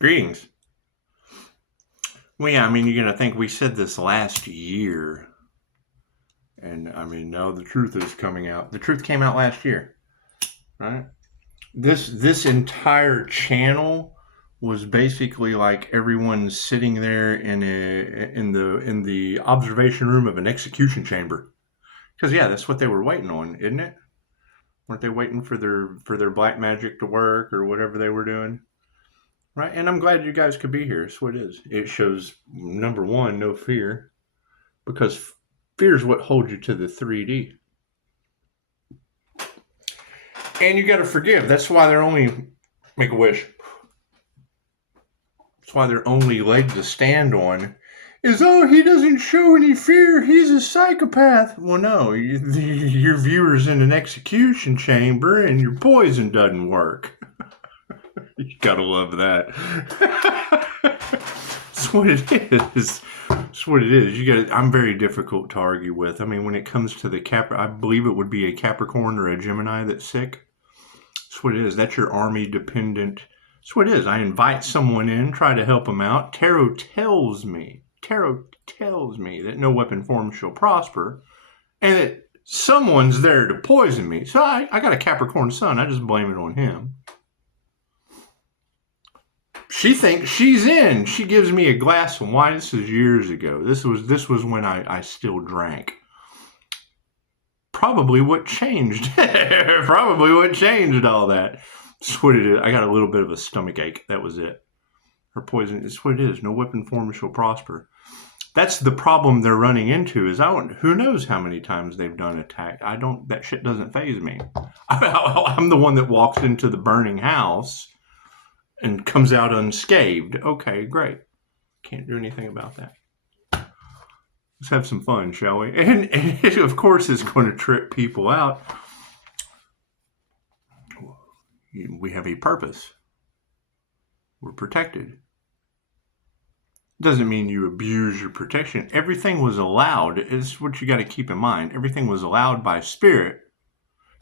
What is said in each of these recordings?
Greetings. Well, yeah, I mean, you're going to think we said this last year. And, I mean, no, the truth is coming out. The truth came out last year, right? This entire channel was basically like everyone sitting there in the observation room of an execution chamber. Because, yeah, that's what they were waiting on, isn't it? Weren't they waiting for their black magic to work or whatever they were doing? Right, and I'm glad you guys could be here. That's what it is. It shows, number one, no fear, because fear is what holds you to the 3D. And you got to forgive. That's why they're only, make a wish. That's why their only leg to stand on is, oh, he doesn't show any fear. He's a psychopath. Well, no, your viewer's in an execution chamber and your poison doesn't work. You gotta love that. That's what it is. That's what it is. I'm very difficult to argue with. I mean, when it comes to the I believe it would be a Capricorn or a Gemini that's sick. That's what it is. That's your army dependent. That's what it is. I invite someone in, try to help them out. Tarot tells me that no weapon formed shall prosper, and that someone's there to poison me. So I got a Capricorn sun. I just blame it on him. She thinks she's in. She gives me a glass of wine. This was years ago. This was when I still drank. Probably what changed. Probably what changed all that. That's what it is. I got a little bit of a stomach ache. That was it. Her poison. It's what it is. No weapon formed shall prosper. That's the problem they're running into. Who knows how many times they've done attack. That shit doesn't faze me. I'm the one that walks into the burning house and comes out unscathed. Okay, great. Can't do anything about that. Let's have some fun, shall we? And it, of course, is going to trip people out. We have a purpose. We're protected. Doesn't mean you abuse your protection. Everything was allowed. It's what you got to keep in mind. Everything was allowed by spirit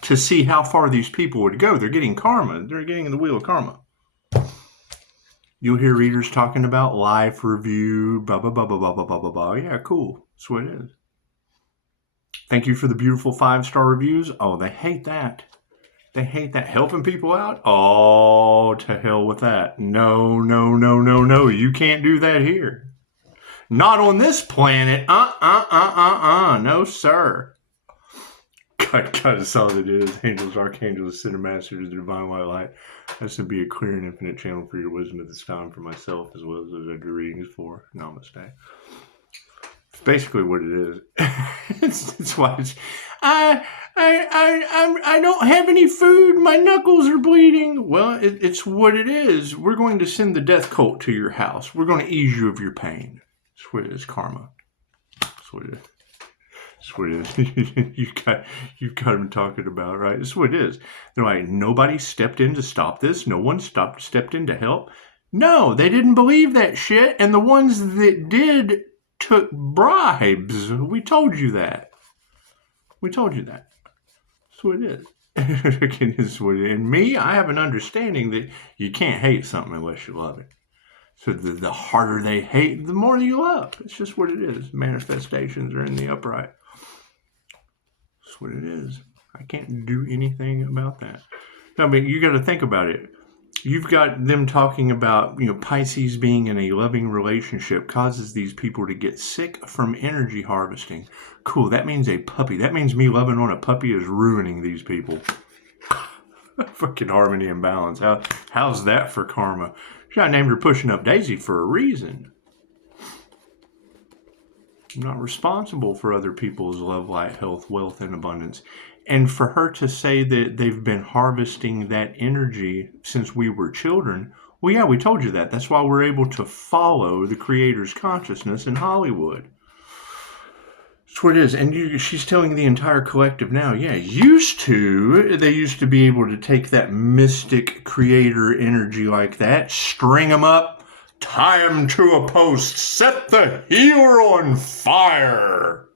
to see how far these people would go. They're getting karma. They're getting in the wheel of karma. You'll hear readers talking about life review, blah, blah, blah, blah, blah, blah, blah, blah, blah. Yeah, cool. That's what it is. Thank you for the beautiful 5-star reviews. Oh, they hate that. They hate that. Helping people out? Oh, to hell with that. No, no, no, no, no. You can't do that here. Not on this planet. No, sir. God, that's all it is. Angels, Archangels, Ascended Masters, the Divine White Light. That's to be a clear and infinite channel for your wisdom at this time for myself as well as those I do readings for. Namaste. It's basically what it is. it's why it's, I don't have any food. My knuckles are bleeding. Well, it's what it is. We're going to send the death cult to your house. We're going to ease you of your pain. That's what it is, karma. That's what it is. That's what it is. You've got them talking about, right? That's what it is. They're like, nobody stepped in to stop this. No one stepped in to help. No, they didn't believe that shit. And the ones that did took bribes. We told you that. We told you that. That's what it is. It's what it is. And me, I have an understanding that you can't hate something unless you love it. So the harder they hate, the more you love. It's just what it is. Manifestations are in the upright. That's what it is. I can't do anything about that. I mean, you got to think about it. You've got them talking about, Pisces being in a loving relationship causes these people to get sick from energy harvesting. Cool. That means a puppy. That means me loving on a puppy is ruining these people. Fucking harmony and balance. How's that for karma? I named her Pushing Up Daisy for a reason. I'm not responsible for other people's love, light, health, wealth, and abundance. And for her to say that they've been harvesting that energy since we were children, well, yeah, we told you that. That's why we're able to follow the creator's consciousness in Hollywood. That's what it is. And she's telling the entire collective now, yeah, they used to be able to take that mystic creator energy like that, string them up, tie them to a post, set the healer on fire.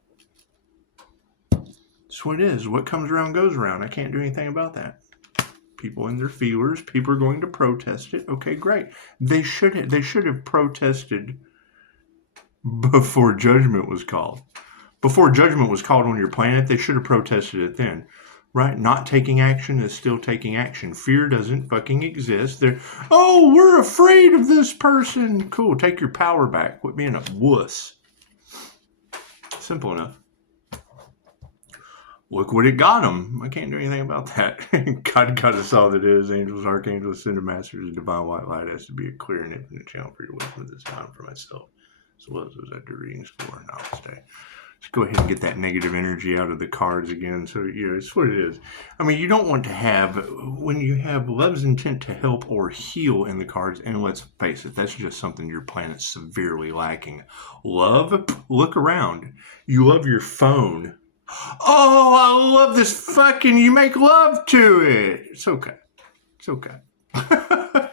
That's what it is. What comes around goes around. I can't do anything about that. People in their feelers. People are going to protest it. Okay, great. They should have protested before judgment was called. Before judgment was called on your planet, they should have protested it then. Right? Not taking action is still taking action. Fear doesn't fucking exist. We're afraid of this person. Cool, take your power back. Quit being a wuss. Simple enough. Look what it got them. I can't do anything about that. God got us all that is. Angels, archangels, ascended masters, divine white light has to be a clear and infinite channel for your wisdom at this time for myself, as well as those I do readings for. Namaste. Let's go ahead and get that negative energy out of the cards again. So, it's what it is. I mean, you don't want to have, when you have love's intent to help or heal in the cards, and let's face it, that's just something your planet's severely lacking. Love, look around. You love your phone. Oh, I love this fucking, you make love to it. It's okay. It's okay.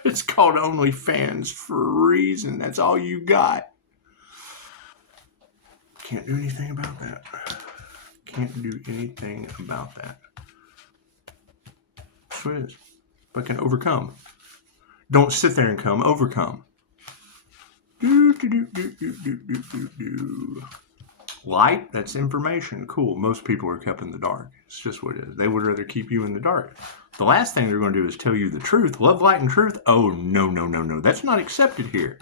It's called OnlyFans for a reason. That's all you got. Can't do anything about that. Can't do anything about that. That's what it is. But can overcome. Don't sit there and come. Overcome. Light, that's information. Cool. Most people are kept in the dark. It's just what it is. They would rather keep you in the dark. The last thing they're going to do is tell you the truth. Love, light, and truth. Oh, no. That's not accepted here.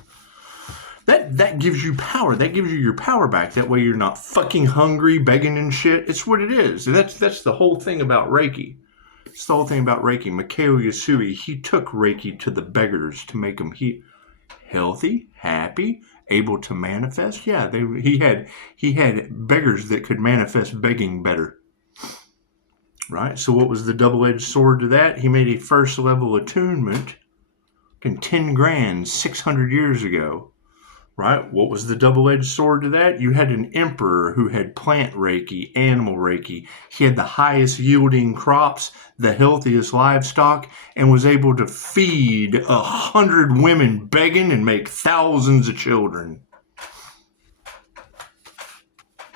That gives you power. That gives you your power back. That way you're not fucking hungry, begging and shit. It's what it is. That's the whole thing about Reiki. It's the whole thing about Reiki. Mikao Yasui, he took Reiki to the beggars to make them healthy, happy, able to manifest. Yeah, he had beggars that could manifest begging better. Right? So what was the double-edged sword to that? He made a first level attunement in 10 grand 600 years ago. Right? What was the double-edged sword to that? You had an emperor who had plant Reiki, animal Reiki. He had the highest yielding crops, the healthiest livestock, and was able to feed 100 women begging and make thousands of children.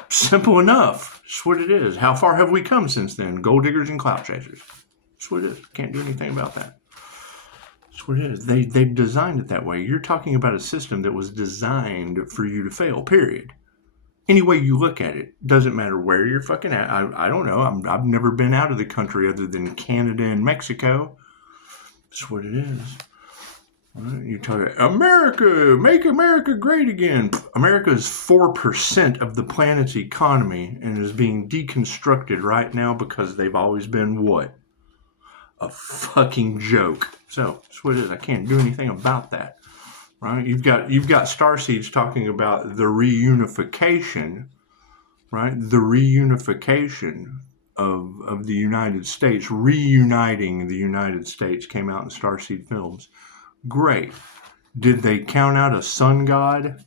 Simple enough. That's what it is. How far have we come since then? Gold diggers and clout chasers. That's what it is. Can't do anything about that. That's what it is. They've designed it that way. You're talking about a system that was designed for you to fail, period. Any way you look at it, doesn't matter where you're fucking at. I don't know. I've never been out of the country other than Canada and Mexico. That's what it is. Right? You talk America, make America great again. America is 4% of the planet's economy and is being deconstructed right now because they've always been what? A fucking joke. So that's what it is. I can't do anything about that. Right? You've got starseeds talking about the reunification, right? The reunification of the United States, reuniting the United States came out in starseed films. Great. Did they count out a sun god?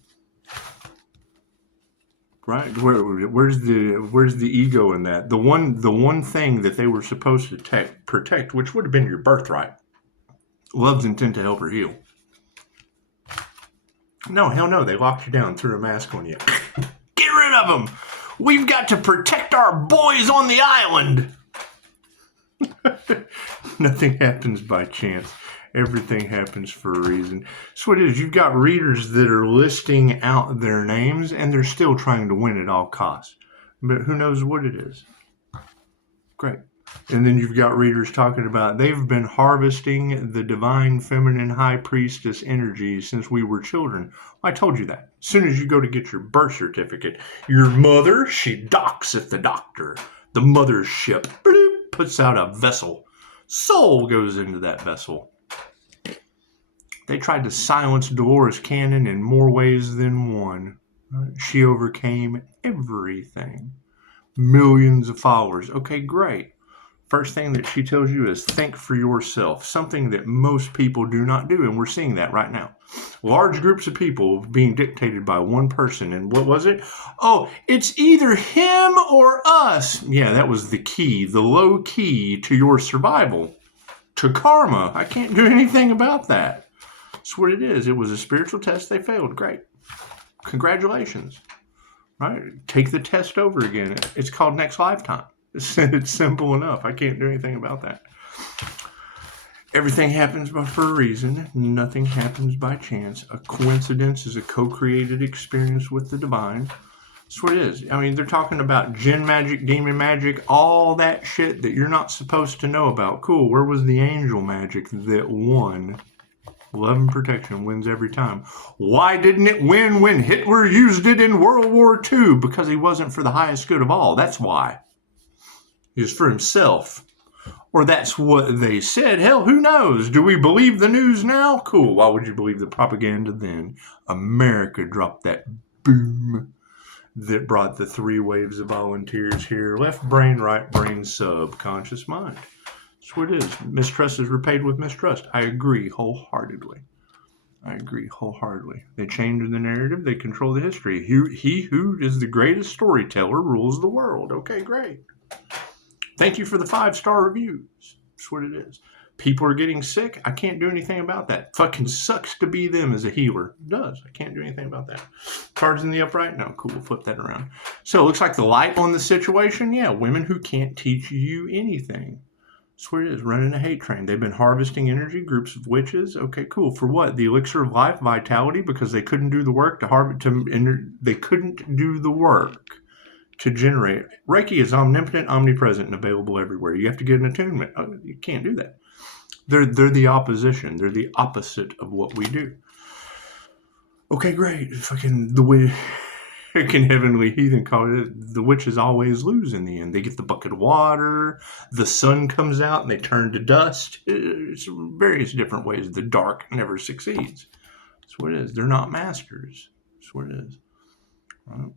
Right? Where's the ego in that? The one thing that they were supposed to protect, which would have been your birthright. Love's intent to help or heal. No, hell no. They locked you down, threw a mask on you. Get rid of them. We've got to protect our boys on the island. Nothing happens by chance. Everything happens for a reason. So what it is, you've got readers that are listing out their names and they're still trying to win at all costs. But who knows what it is? Great. And then you've got readers talking about they've been harvesting the divine feminine high priestess energy since we were children. Well, I told you that. As soon as you go to get your birth certificate, your mother, she docks at the doctor. The mother's ship bloop, puts out a vessel. Soul goes into that vessel. They tried to silence Dolores Cannon in more ways than one. She overcame everything. Millions of followers. Okay, great. First thing that she tells you is think for yourself. Something that most people do not do, and we're seeing that right now. Large groups of people being dictated by one person. And what was it? Oh, it's either him or us. Yeah, that was the key, the low key to your survival, to karma. I can't do anything about that. That's what it is. It was a spiritual test. They failed. Great. Congratulations. Right? Take the test over again. It's called next lifetime. It's simple enough. I can't do anything about that. Everything happens for a reason. Nothing happens by chance. A coincidence is a co-created experience with the divine. That's what it is. I mean, they're talking about jinn magic, demon magic, all that shit that you're not supposed to know about. Cool. Where was the angel magic that won? Love and protection wins every time. Why didn't it win when Hitler used it in World War II? Because he wasn't for the highest good of all. That's why. He was for himself. Or that's what they said. Hell, who knows? Do we believe the news now? Cool. Why would you believe the propaganda then? America dropped that boom that brought the 3 waves of volunteers here. Left brain, right brain, subconscious mind. That's what it is. Mistrust is repaid with mistrust. I agree wholeheartedly. They change the narrative. They control the history. He who is the greatest storyteller rules the world. Okay, great. Thank you for the 5-star reviews. That's what it is. People are getting sick. I can't do anything about that. Fucking sucks to be them as a healer. It does. I can't do anything about that. Cards in the upright? No. Cool. We'll flip that around. So it looks like the light on the situation. Yeah, women who can't teach you anything. That's what it is. Running a hate train. They've been harvesting energy. Groups of witches. Okay, cool. For what? The elixir of life, vitality, because they couldn't do the work to harvest. They couldn't do the work to generate. Reiki is omnipotent, omnipresent, and available everywhere. You have to get an attunement. You can't do that. They're the opposition. They're the opposite of what we do. Okay, great. Fucking the way heavenly heathen call it, the witches always lose in the end. They get the bucket of water, the sun comes out, and they turn to dust. It's various different ways. The dark never succeeds. That's what it is. They're not masters. That's what it is. Right.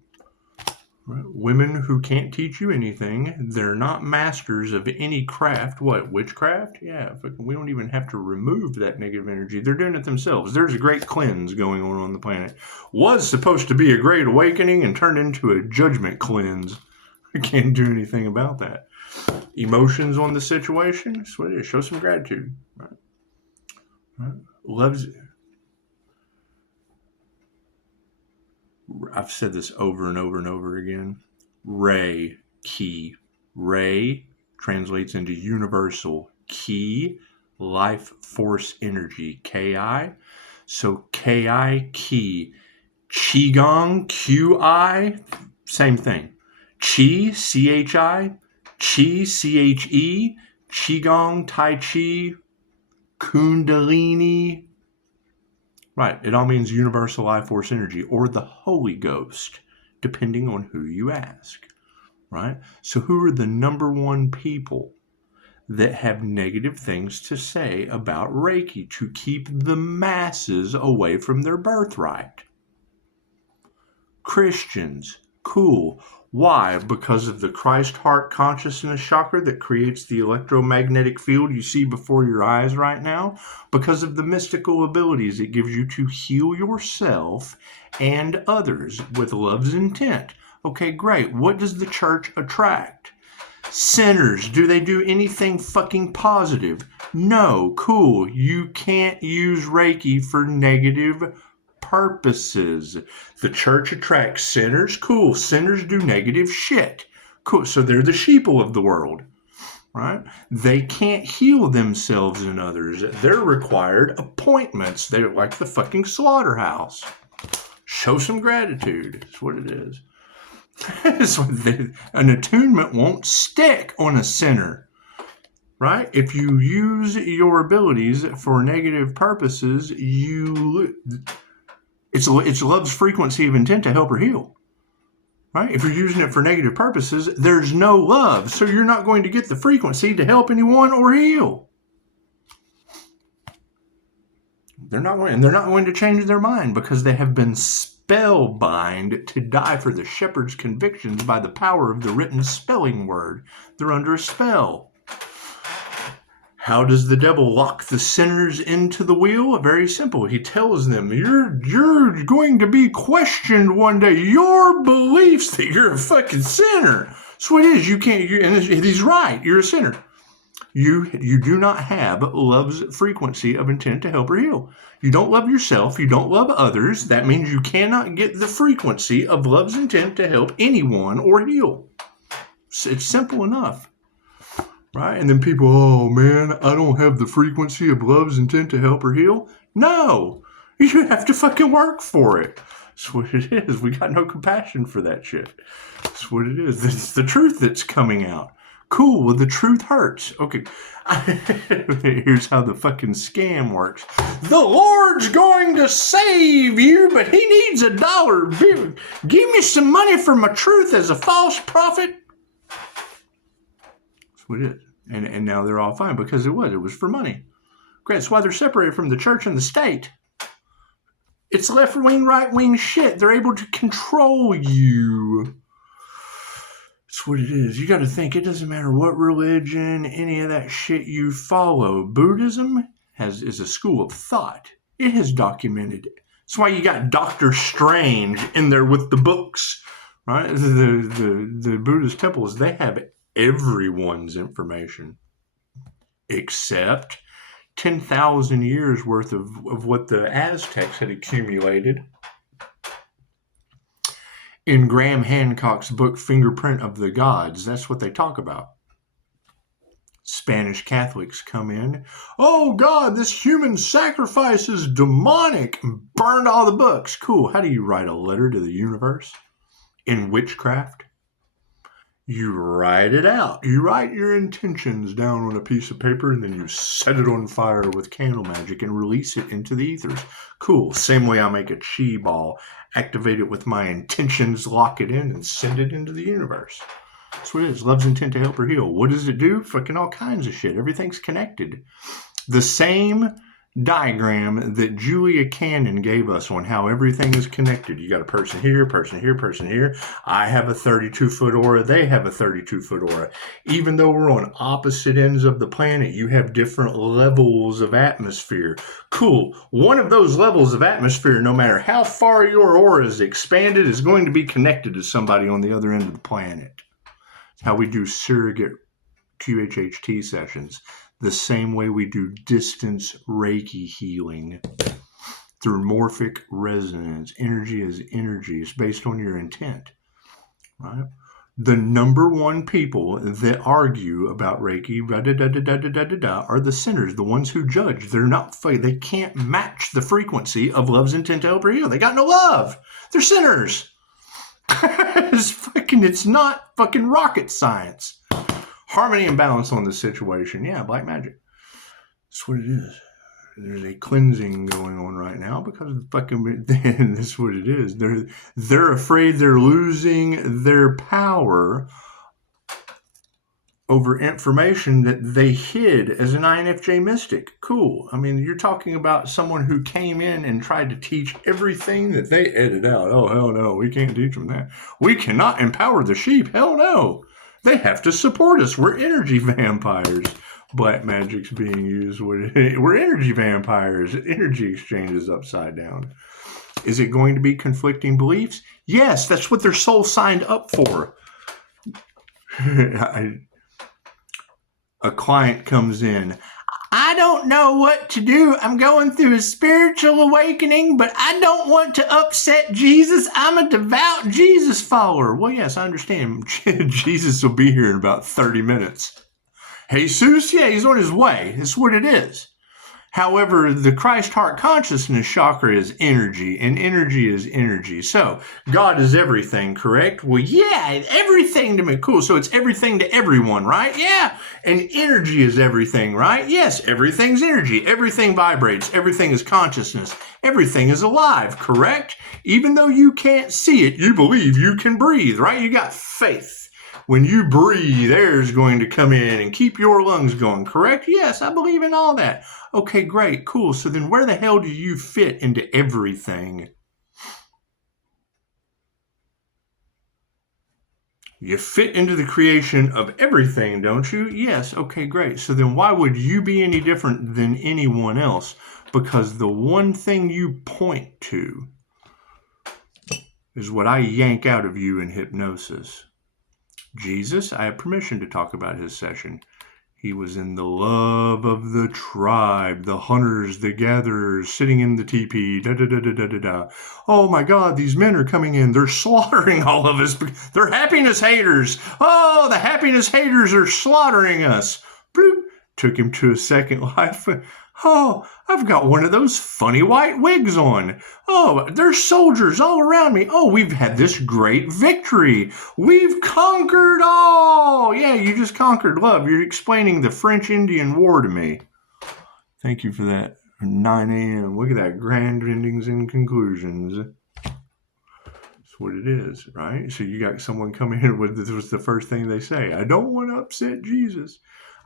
Women who can't teach you anything, they're not masters of any craft. What, witchcraft? Yeah, we don't even have to remove that negative energy. They're doing it themselves. There's a great cleanse going on the planet. Was supposed to be a great awakening and turned into a judgment cleanse. I can't do anything about that. Emotions on the situation, that's what it is. Show some gratitude. Right. Loves. I've said this over and over and over again. Reiki. Rei translates into universal. Ki, life force energy. Ki. So Ki, Ki. Qigong, Qi, same thing. Qi, Chi. Qi, Che. Qigong, Tai Chi. Kundalini. Right, it all means universal life force energy or the Holy Ghost, depending on who you ask, right? So who are the number 1 people that have negative things to say about Reiki to keep the masses away from their birthright? Christians. Cool. Why? Because of the Christ heart consciousness chakra that creates the electromagnetic field you see before your eyes right now. Because of the mystical abilities it gives you to heal yourself and others with love's intent. Okay, great. What does the church attract? Sinners. Do they do anything fucking positive? No. Cool. You can't use Reiki for negative purposes. The church attracts sinners. Cool. Sinners do negative shit. Cool. So they're the sheeple of the world, right? They can't heal themselves and others. They're required appointments. They're like the fucking slaughterhouse. Show some gratitude. That's what it is. An attunement won't stick on a sinner, right? If you use your abilities for negative purposes, it's love's frequency of intent to help or heal, right? If you're using it for negative purposes, there's no love, so you're not going to get the frequency to help anyone or heal. They're not going to change their mind because they have been spellbind to die for the shepherd's convictions by the power of the written spelling word. They're under a spell. How does the devil lock the sinners into the wheel? Very simple. He tells them, you're going to be questioned one day. Your beliefs that you're a fucking sinner. That's what it is. You can't, and he's right. You're a sinner. You do not have love's frequency of intent to help or heal. You don't love yourself. You don't love others. That means you cannot get the frequency of love's intent to help anyone or heal. It's simple enough. right? And then people, oh man, I don't have the frequency of love's intent to help or heal. No, you have to fucking work for it. That's what it is. We got no compassion for that shit. That's what it is. It's the truth that's coming out. Cool, well, the truth hurts. Okay, here's how the fucking scam works. The Lord's going to save you, but he needs $1. Give me some money for my truth as a false prophet. That's what it is. And now they're all fine because it was for money. Great, that's why they're separated from the church and the state. It's left-wing, right-wing shit. They're able to control you. That's what it is. You got to think, it doesn't matter what religion, any of that shit you follow. Buddhism is a school of thought. It has documented it. That's why you got Dr. Strange in there with the books, right? The Buddhist temples, they have everyone's information except 10,000 years worth of what the Aztecs had accumulated in Graham Hancock's book, Fingerprint of the Gods. That's what they talk about. Spanish Catholics come in. Oh, God, this human sacrifice is demonic. Burned all the books. Cool. How do you write a letter to the universe? In witchcraft? You write it out. You write your intentions down on a piece of paper, and then you set it on fire with candle magic and release it into the ethers. Cool. Same way I make a chi ball. Activate it with my intentions, lock it in, and send it into the universe. That's what it is. Love's intent to help or heal. What does it do? Fucking all kinds of shit. Everything's connected. The same diagram that Julia Cannon gave us on how everything is connected. You got a person here, person here, person here. I have a 32-foot aura. They have a 32-foot aura. Even though we're on opposite ends of the planet, you have different levels of atmosphere. Cool. One of those levels of atmosphere, no matter how far your aura is expanded, is going to be connected to somebody on the other end of the planet. It's how we do surrogate QHHT sessions. The same way we do distance Reiki healing through morphic resonance. Energy is energy. It's based on your intent, right? The number one people that argue about Reiki are the sinners, the ones who judge. They're not. They can't match the frequency of love's intent to help or heal. They got no love. They're sinners. It's not fucking rocket science. Harmony and balance on the situation. Yeah, black magic. That's what it is. There's a cleansing going on right now because of the fucking. That's what it is. They're afraid they're losing their power over information that they hid as an INFJ mystic. Cool. I mean, you're talking about someone who came in and tried to teach everything that they edited out. Oh, hell no. We can't teach them that. We cannot empower the sheep. Hell no. They have to support us. We're energy vampires. Black magic's being used. We're energy vampires. Energy exchange is upside down. Is it going to be conflicting beliefs? Yes, that's what their soul signed up for. A client comes in. I don't know what to do. I'm going through a spiritual awakening, but I don't want to upset Jesus. I'm a devout Jesus follower. Well, yes, I understand. Jesus will be here in about 30 minutes. Jesus, yeah, he's on his way. That's what it is. However, the Christ heart consciousness chakra is energy, and energy is energy. So, God is everything, correct? Well, yeah, everything to me. Cool. So it's everything to everyone, right? Yeah. And energy is everything, right? Yes, everything's energy. Everything vibrates. Everything is consciousness. Everything is alive, correct? Even though you can't see it, you believe you can breathe, right? You got faith. When you breathe, air's going to come in and keep your lungs going, correct? Yes, I believe in all that. Okay, great, cool. So then where the hell do you fit into everything? You fit into the creation of everything, don't you? Yes, okay, great. So then why would you be any different than anyone else? Because the one thing you point to is what I yank out of you in hypnosis. Jesus, I have permission to talk about his session. He was in the love of the tribe, the hunters, the gatherers, sitting in the teepee, da-da-da-da-da-da-da. Oh my God, these men are coming in. They're slaughtering all of us. They're happiness haters. Oh, the happiness haters are slaughtering us. Bloop. Took him to a second life. Oh, I've got one of those funny white wigs on. Oh, there's soldiers all around me. Oh, we've had this great victory. We've conquered all. Yeah, you just conquered love. You're explaining the French-Indian War to me. Thank you for that. 9 a.m. Look at that. Grand endings and conclusions. That's what it is, right? So you got someone coming in with, this was the first thing they say. I don't want to upset Jesus.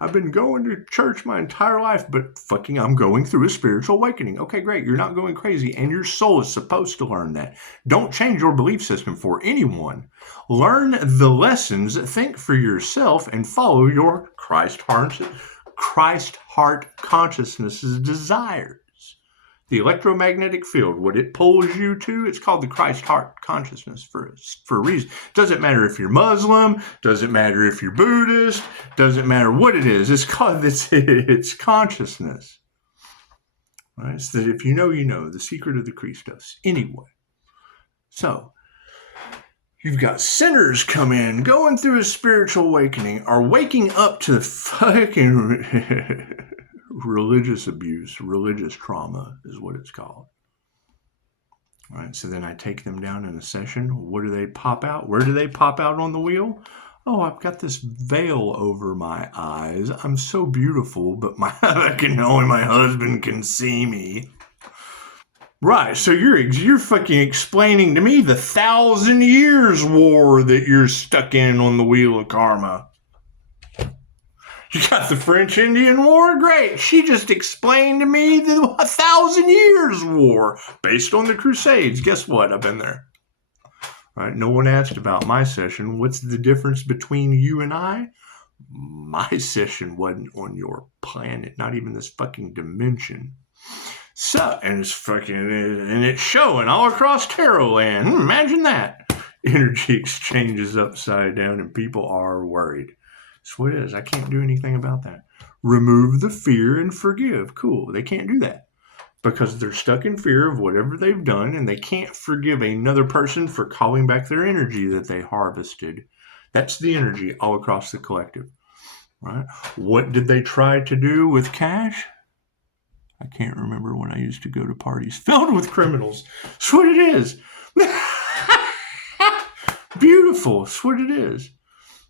I've been going to church my entire life, but fucking I'm going through a spiritual awakening. Okay, great. You're not going crazy, and your soul is supposed to learn that. Don't change your belief system for anyone. Learn the lessons, think for yourself, and follow your Christ heart consciousness's desires. The electromagnetic field, what it pulls you to, it's called the Christ heart consciousness for a reason. Doesn't matter if you're Muslim, doesn't matter if you're Buddhist, doesn't matter what it is. It's called it's consciousness. Right? So that if you know, you know the secret of the Christos. Anyway, so you've got sinners come in, going through a spiritual awakening, are waking up to the fucking religious abuse, religious trauma is what it's called. All right, so then I take them down in a session. What do they pop out? Where do they pop out on the wheel? Oh, I've got this veil over my eyes. I'm so beautiful, but only my husband can see me. Right, so you're fucking explaining to me the 1,000 years war that you're stuck in on the wheel of karma. You got the French-Indian War? Great. She just explained to me the 1,000 years war based on the Crusades. Guess what? I've been there. All right, no one asked about my session. What's the difference between you and I? My session wasn't on your planet, not even this fucking dimension. So, and it's showing all across Tarot land. Imagine that. Energy exchanges upside down and people are worried. That's what it is. I can't do anything about that. Remove the fear and forgive. Cool. They can't do that because they're stuck in fear of whatever they've done, and they can't forgive another person for calling back their energy that they harvested. That's the energy all across the collective. Right? What did they try to do with cash? I can't remember when I used to go to parties filled with criminals. That's what it is. Beautiful. That's what it is.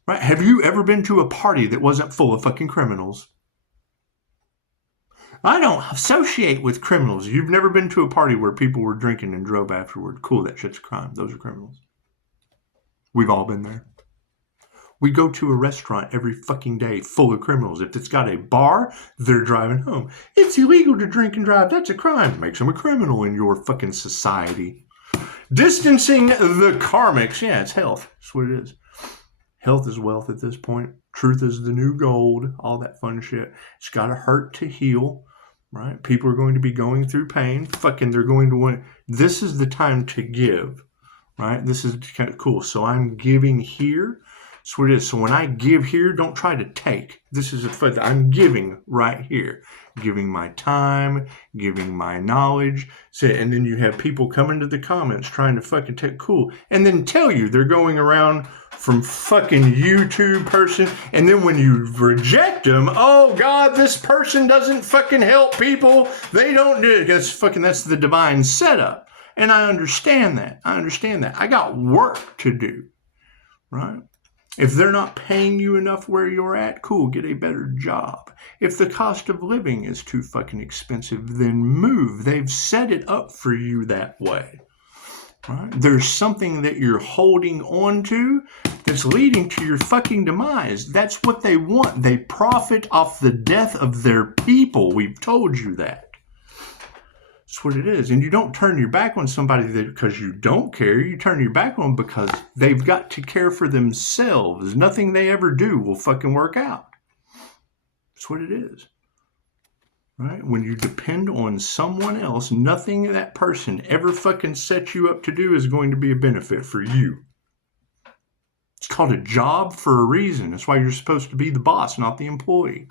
Right? Have you ever been to a party that wasn't full of fucking criminals? I don't associate with criminals. You've never been to a party where people were drinking and drove afterward. Cool, that shit's a crime. Those are criminals. We've all been there. We go to a restaurant every fucking day full of criminals. If it's got a bar, they're driving home. It's illegal to drink and drive. That's a crime. Makes them a criminal in your fucking society. Distancing the karmics. Yeah, it's health. That's what it is. Health is wealth at this point. Truth is the new gold. All that fun shit. It's got to hurt to heal, right? People are going to be going through pain. They're going to want... This is the time to give, right? This is kind of cool. So I'm giving here. That's what it is. So when I give here, don't try to take. This is I'm giving right here. Giving my time, giving my knowledge. So, and then you have people coming to the comments trying to fucking take cool. And then tell you they're going around from fucking YouTube person. And then when you reject them, oh God, this person doesn't fucking help people. They don't do it. That's the divine setup. And I understand that. I got work to do, right? If they're not paying you enough where you're at, cool, get a better job. If the cost of living is too fucking expensive, then move. They've set it up for you that way. Right? There's something that you're holding on to that's leading to your fucking demise. That's what they want. They profit off the death of their people. We've told you that. That's what it is. And you don't turn your back on somebody because you don't care. You turn your back on them because they've got to care for themselves. Nothing they ever do will fucking work out. That's what it is. Right? When you depend on someone else, nothing that person ever fucking sets you up to do is going to be a benefit for you. It's called a job for a reason. That's why you're supposed to be the boss, not the employee.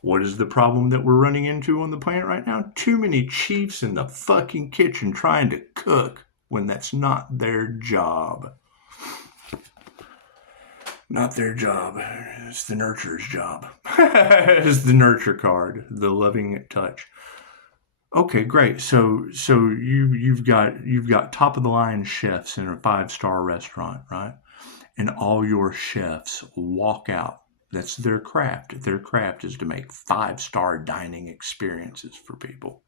What is the problem that we're running into on the planet right now? Too many chiefs in the fucking kitchen trying to cook when that's not their job. Not their job. It's the nurturer's job. It's the nurture card, the loving touch. Okay, great. So you've got top of the line chefs in a 5-star restaurant, right? And all your chefs walk out. That's their craft. Their craft is to make 5-star dining experiences for people.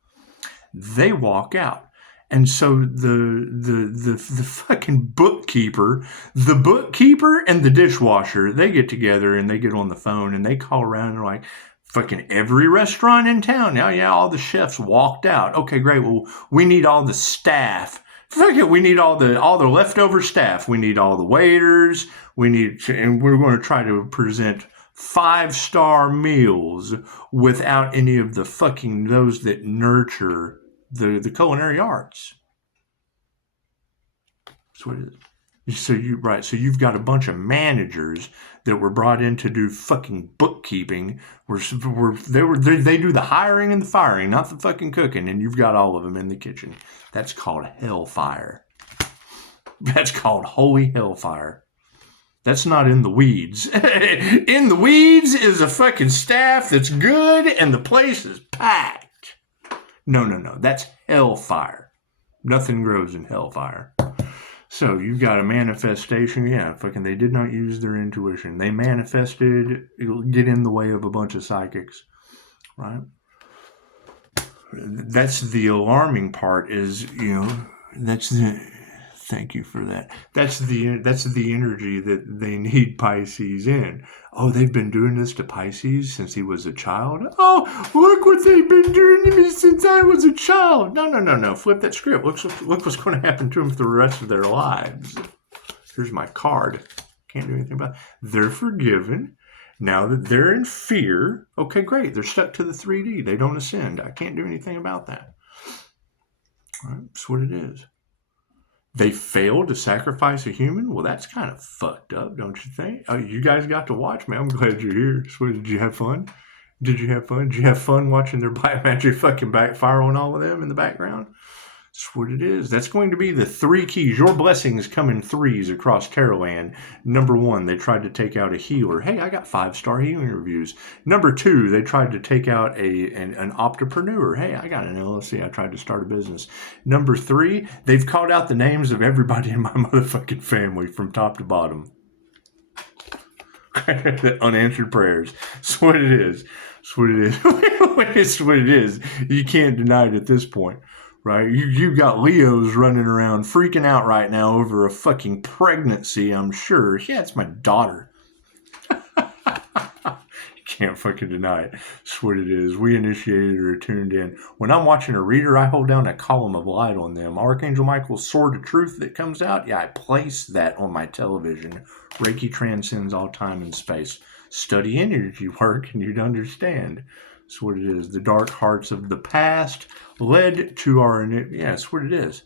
They walk out. And so the fucking bookkeeper and the dishwasher, they get together and they get on the phone and they call around and they're like, fucking every restaurant in town. Now, yeah, all the chefs walked out. Okay, great. Well, we need all the staff. Fuck it, we need all the leftover staff. We need all the waiters. And we're going to try to present 5-star meals without any of the fucking those that nurture the culinary arts. That's what it is. So you've got a bunch of managers that were brought in to do fucking bookkeeping. They do the hiring and the firing, not the fucking cooking, and you've got all of them in the kitchen. That's called hellfire. That's called holy hellfire. That's not in the weeds. In the weeds is a fucking staff that's good and the place is packed. No. That's hellfire. Nothing grows in hellfire. So you've got a manifestation. Yeah, fucking they did not use their intuition. They manifested, get in the way of a bunch of psychics. Right? That's the alarming part is, thank you for that. That's the energy that they need Pisces in. Oh, they've been doing this to Pisces since he was a child? Oh, look what they've been doing to me since I was a child. No. Flip that script. Look what's going to happen to them for the rest of their lives. Here's my card. Can't do anything about it. They're forgiven. Now that they're in fear, okay, great. They're stuck to the 3D. They don't ascend. I can't do anything about that. All right, that's what it is. They failed to sacrifice a human? Well, that's kind of fucked up, don't you think? Oh, you guys got to watch, man. I'm glad you're here. So, did you have fun? Did you have fun watching their biomagic fucking backfire on all of them in the background? That's what it is. That's going to be the 3 keys. Your blessings come in 3s across Terrorland. Number 1, they tried to take out a healer. Hey, I got 5-star healing reviews. Number 2, they tried to take out an entrepreneur. Hey, I got an LLC. I tried to start a business. Number 3, they've called out the names of everybody in my motherfucking family from top to bottom. Unanswered prayers. That's what it is. That's what it is. It's what it is. You can't deny it at this point. Right? You've got Leos running around freaking out right now over a fucking pregnancy, I'm sure. Yeah, it's my daughter. You can't fucking deny it. That's what it is. We initiated or tuned in. When I'm watching a reader, I hold down a column of light on them. Archangel Michael's sword of truth that comes out, yeah, I place that on my television. Reiki transcends all time and space. Study energy work and you'd understand. That's what it is. The dark hearts of the past led to our, that's what it is,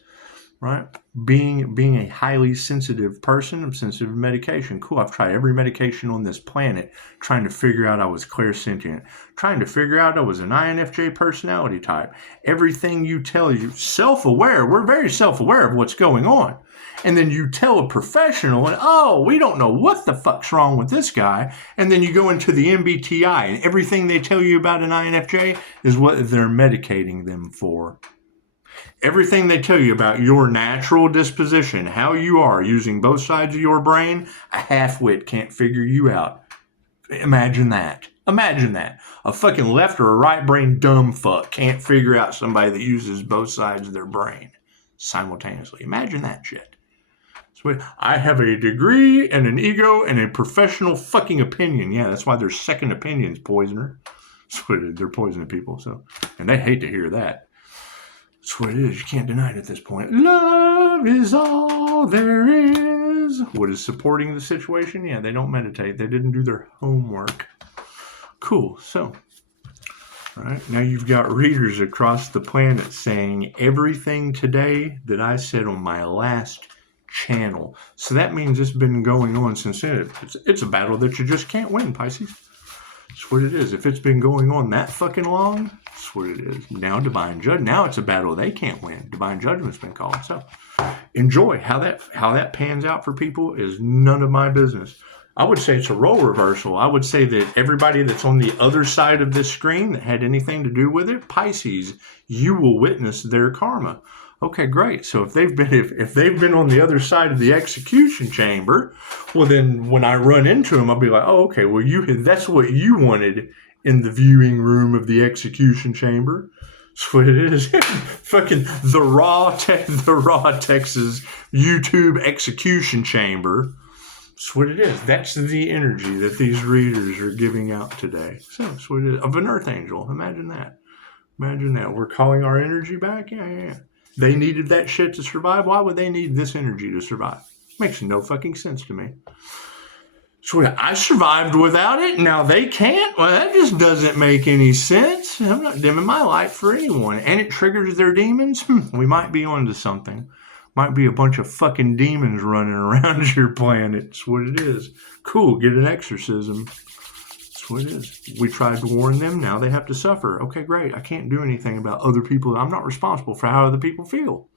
right? Being a highly sensitive person, I'm sensitive to medication. Cool, I've tried every medication on this planet trying to figure out I was clairsentient, trying to figure out I was an INFJ personality type. Everything you tell you, self-aware, we're very self-aware of what's going on. And then you tell a professional, and we don't know what the fuck's wrong with this guy. And then you go into the MBTI, and everything they tell you about an INFJ is what they're medicating them for. Everything they tell you about your natural disposition, how you are using both sides of your brain, a half-wit can't figure you out. Imagine that. A fucking left or a right brain dumb fuck can't figure out somebody that uses both sides of their brain simultaneously. Imagine that shit. I have a degree and an ego and a professional fucking opinion. Yeah, that's why there's second opinions, poisoner. That's what it is. They're poisoning people. And they hate to hear that. That's what it is. You can't deny it at this point. Love is all there is. What is supporting the situation? Yeah, they don't meditate. They didn't do their homework. Cool. So, all right. Now you've got readers across the planet saying everything today that I said on my last channel. So that means it's been going on since then. It's a battle that you just can't win, Pisces. That's what it is. If it's been going on that fucking long, that's what it is. Now divine judge. Now it's a battle they can't win. Divine judgment's been called. So enjoy. How that pans out for people is none of my business. I would say it's a role reversal. I would say that everybody that's on the other side of this screen that had anything to do with it, Pisces, you will witness their karma. Okay, great. So if they've been on the other side of the execution chamber, well then when I run into them, I'll be like, oh, okay, well that's what you wanted in the viewing room of the execution chamber. That's what it is. Fucking the raw Texas YouTube execution chamber. That's what it is. That's the energy that these readers are giving out today. So that's what it is. Of an earth angel. Imagine that. Imagine that. We're calling our energy back? Yeah. They needed that shit to survive. Why would they need this energy to survive? Makes no fucking sense to me. So I survived without it. Now they can't? Well, that just doesn't make any sense. I'm not dimming my light for anyone. And it triggers their demons? We might be onto something. Might be a bunch of fucking demons running around your planet. That's what it is. Cool, get an exorcism. That's what it is. We tried to warn them, now they have to suffer. Okay, great. I can't do anything about other people. I'm not responsible for how other people feel.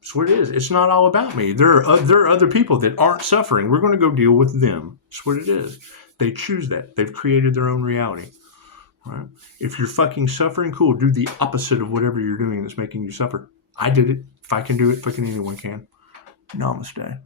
That's what it is. It's not all about me. There are other people that aren't suffering. We're going to go deal with them. That's what it is. They choose that. They've created their own reality. Right? If you're fucking suffering, cool. Do the opposite of whatever you're doing that's making you suffer. I did it. If I can do it, fucking anyone can. Namaste.